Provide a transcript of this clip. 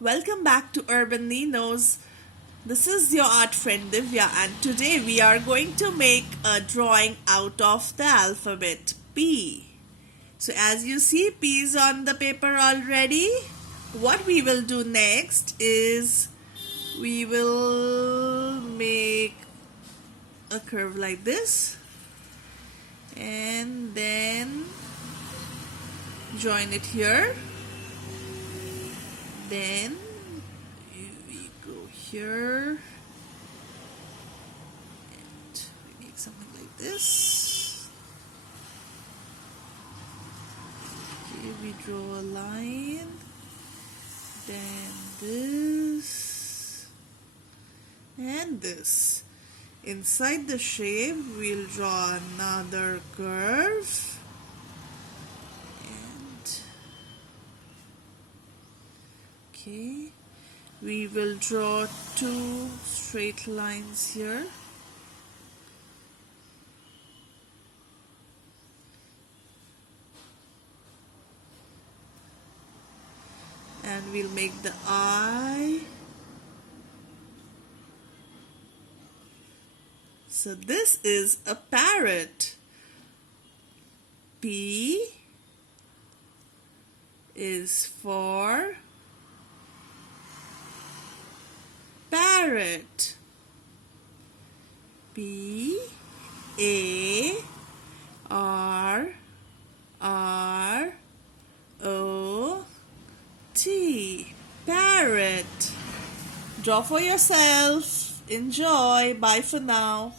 Welcome back to Urban Ninos. This is your art friend Divya, and today we are going to make a drawing out of the alphabet P. So, as you see, P is on the paper already. What we will do next is we will make a curve like this and then join it here. Then we go here and we make something like this. Okay, we draw a line, then this and this. Inside the shape we'll draw another curve. Okay, we will draw two straight lines here. And we'll make the eye. So this is a parrot. P is for parrot. P A R R O T. Parrot. Draw for yourself. Enjoy. Bye for now.